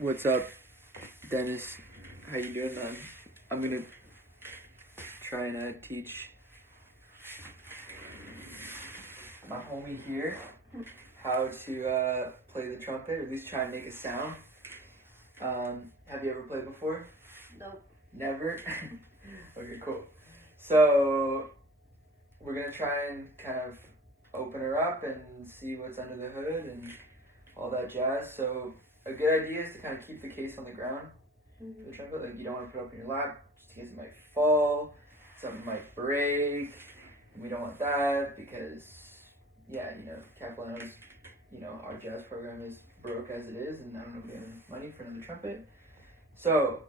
What's up, Dennis? How you doing, man? I'm gonna try and teach my homie here how to play the trumpet, or at least try and make a sound. Have you ever played before? Nope. Never? Okay, cool. So we're gonna try and kind of open her up and see what's under the hood and all that jazz. So a good idea is to kind of keep the case on the ground for the trumpet. Like, you don't want to put it up in your lap just in case it might fall, something might break. We don't want that because, yeah, Capilano's, our jazz program is broke as it is, and I don't know if we have enough money for another trumpet. So,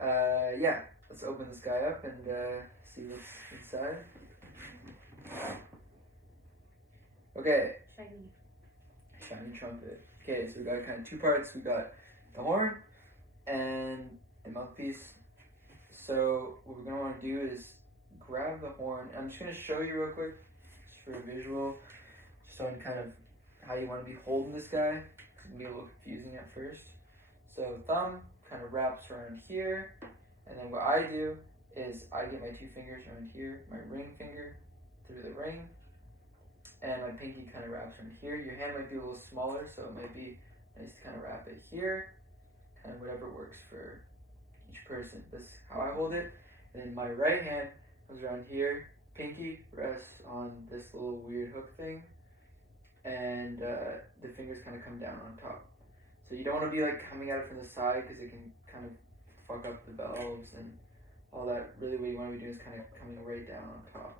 yeah, let's open this guy up and see what's inside. Okay. Shiny trumpet. Okay, so we got kind of two parts. We got the horn and the mouthpiece. So what we're gonna want to do is grab the horn. I'm just gonna show you real quick, just for a visual, just so kind of how you want to be holding this guy. It can be a little confusing at first. So thumb kind of wraps around here, and then what I do is I get my two fingers around here, my ring finger through the ring, and my pinky kind of wraps around here. Your hand might be a little smaller, so it might be nice to kind of wrap it here, kind of whatever works for each person. This is how I hold it. And then my right hand comes around here, pinky rests on this little weird hook thing, and the fingers kind of come down on top. So you don't want to be like coming at it from the side because it can kind of fuck up the valves and all that. Really what you want to be doing is kind of coming right down on top.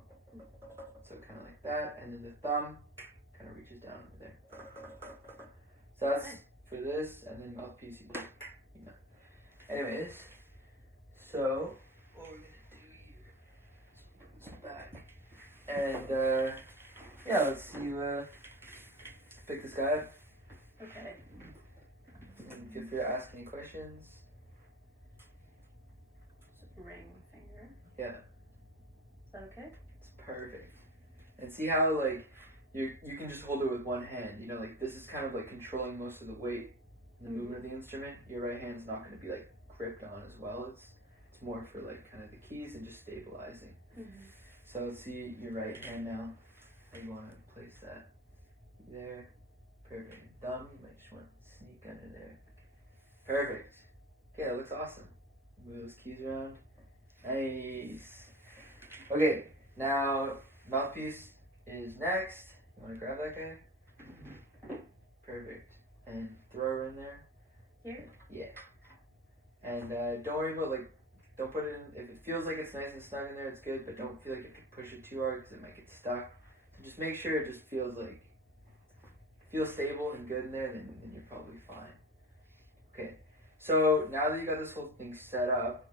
So kind of like that, and then the thumb kind of reaches down to there. So that's for this, and then mouthpiece, Anyways, so what we're gonna do here is put this back, and yeah, let's see you pick this guy up. Okay. And feel free to ask any questions. Ring finger. Yeah. Is that okay? It's perfect. And see how like you can just hold it with one hand. Like this is kind of like controlling most of the weight and the movement of the instrument. Your right hand's not going to be like gripped on as well. It's more for like kind of the keys and just stabilizing. So let's see your right hand now. How you want to place that? There. Perfect. Thumb, you might just want to sneak under there. Perfect. Okay, that looks awesome. Move those keys around. Nice. Okay, now mouthpiece is next. You want to grab that guy? Perfect. And throw her in there. Here? Yeah. And don't worry about don't put it in. If it feels like it's nice and snug in there, it's good. But don't feel like you can push it too hard because it might get stuck. So just make sure it just feels stable and good in there, then you're probably fine. Okay. So now that you got this whole thing set up,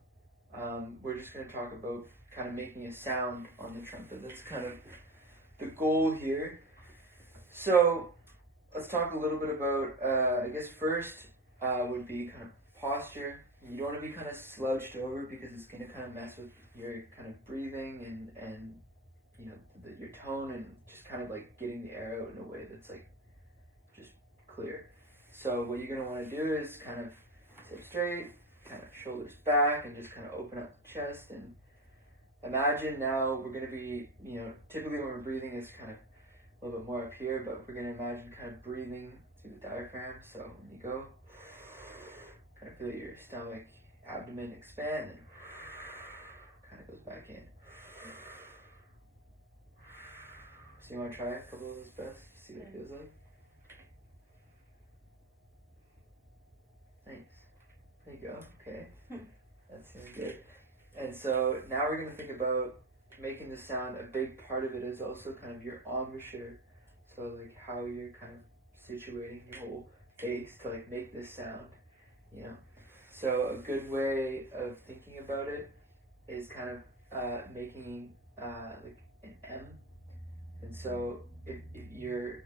we're just going to talk about kind of making a sound on the trumpet. That's kind of the goal here. So let's talk a little bit about, I guess first would be kind of posture. You don't want to be kind of slouched over because it's going to kind of mess with your kind of breathing and your tone, and just kind of like getting the air out in a way that's like just clear. So what you're going to want to do is kind of sit straight, kind of shoulders back, and just kind of open up the chest. And imagine now we're going to be, typically when we're breathing is kind of a little bit more up here, but we're going to imagine kind of breathing through the diaphragm. So when you go, kind of feel your stomach, abdomen expand, and kind of goes back in. So you want to try a couple of those breaths, see what it feels like? Nice. There you go. Okay. That seems good. And so now we're going to think about making the sound. A big part of it is also kind of your embouchure. So like how you're kind of situating your whole face to like make this sound, So a good way of thinking about it is kind of making like an M. And so if you're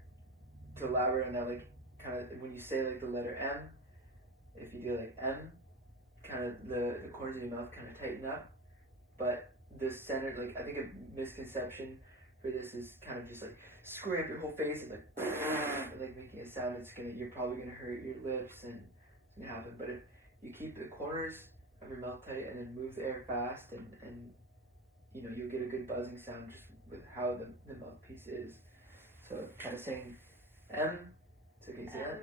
to elaborate on that, like kind of when you say like the letter M, if you do like M, kind of the corners of your mouth kind of tighten up, but the center, like I think a misconception for this is kind of just like screwing up your whole face and like making a sound. You're probably gonna hurt your lips, and gonna happen. But if you keep the corners of your mouth tight and then move the air fast, and you know, you'll get a good buzzing sound just with how the mouthpiece is. So kind of saying M. So can you see that?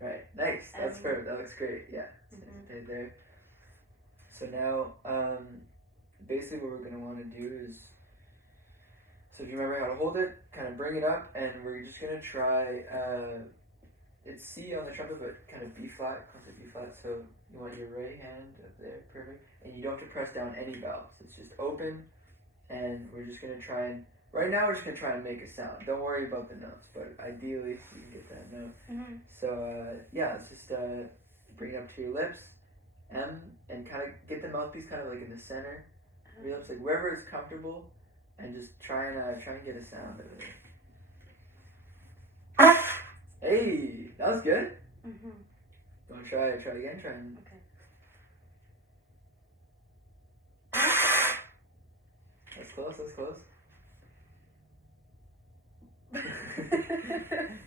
Right. Nice. That's perfect. That looks great. Yeah. Right there. So now, basically what we're gonna want to do is, so if you remember how to hold it, kind of bring it up, and we're just gonna try. It's C on the trumpet, but kind of B flat, constant B flat. So you want your right hand up there, perfect, and you don't have to press down any valves. It's just open, and we're just gonna try and. Right now, we're just gonna try and make a sound. Don't worry about the notes, but ideally, you can get that note. So yeah, let's just bring it up to your lips, M, and kind of get the mouthpiece kind of like in the center of your lips, like wherever is comfortable, and just try and get a sound out of it. Hey, that was good. Want to try again? Try and. Okay. That's close.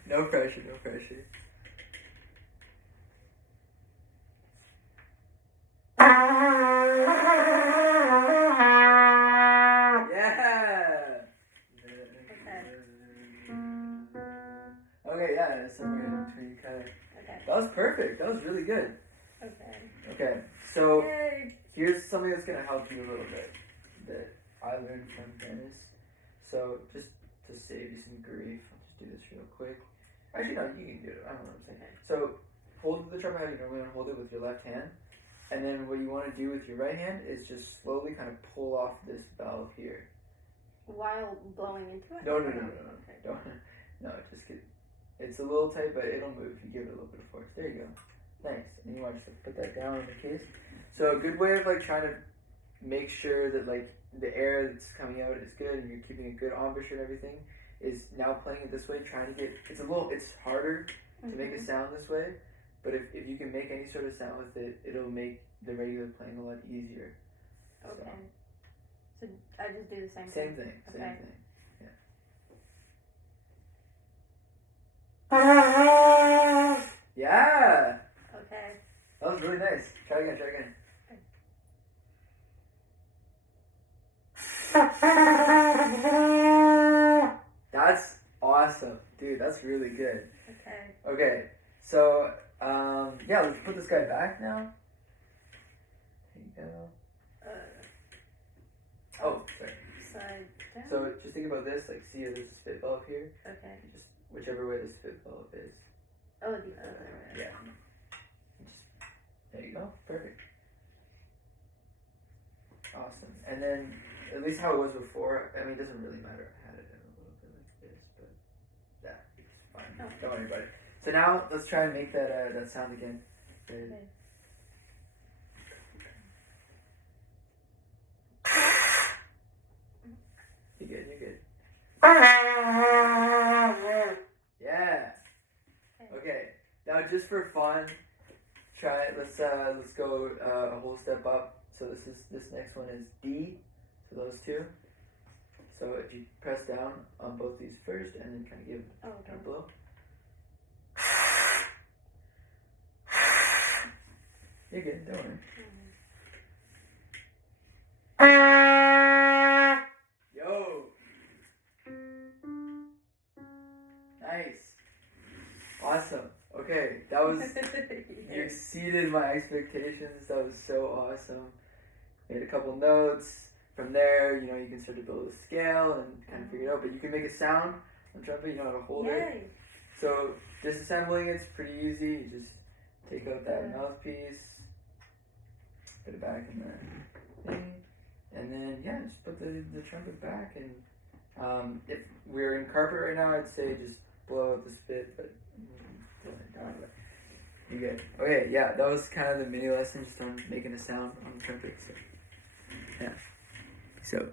No pressure. Yeah. Okay, yeah. Somewhere in between, kind of. Okay. That was perfect. That was really good. Okay. So here's something that's gonna help you a little bit that I learned from Dennis. So just to save you some grief, I'll just do this real quick. Actually, no, you can do it. I don't know what I'm saying. So hold the trumpet how you normally want to hold it with your left hand, and then what you want to do with your right hand is just slowly kind of pull off this valve here. While blowing into it? No. Don't. No, just get. It's a little tight, but it'll move if you give it a little bit of force. There you go. Nice. And you want to just put that down in the case. So a good way of like trying to make sure that like the air that's coming out is good and you're keeping a good embouchure and everything is now playing it this way, trying to get, it's harder to make a sound this way, but if you can make any sort of sound with it, it'll make the regular playing a lot easier. Okay. So I just do the same thing. Same thing. Yeah. Yeah. Okay. That was really nice. Try again. That's awesome, dude. That's really good. Okay. So, yeah, let's put this guy back now. There you go. Oh, sorry. Side down. So just think about this, like, see, there's a spit valve here. Okay. Just whichever way the spit valve is. Oh, the other way. Yeah. There you go. Perfect. Awesome. And then, at least how it was before, I mean, it doesn't really matter. I had it in a little bit like this, but yeah, it's fine. Oh. Don't worry about it. So now, let's try and make that that sound again. Okay. You're good. Yeah. Okay. Now, just for fun, try it. Let's go a whole step up. So this next one is D. So those two. So if you press down on both these first, and then kind of give a blow. You're good. Don't worry. Yo. Nice. Awesome. Okay, that was. You exceeded my expectations. That was so awesome. Made a couple notes. From there, you know, you can start to build a scale and kind of figure it out. But you can make a sound on trumpet. You know how to hold it. So disassembling it's pretty easy. You just take out that mouthpiece, put it back in the thing, and then just put the trumpet back. And if we're in carpet right now, I'd say just blow out the spit, but. You good? Okay, yeah, that was kind of the mini lesson just on making a sound on the trumpet. So, yeah. So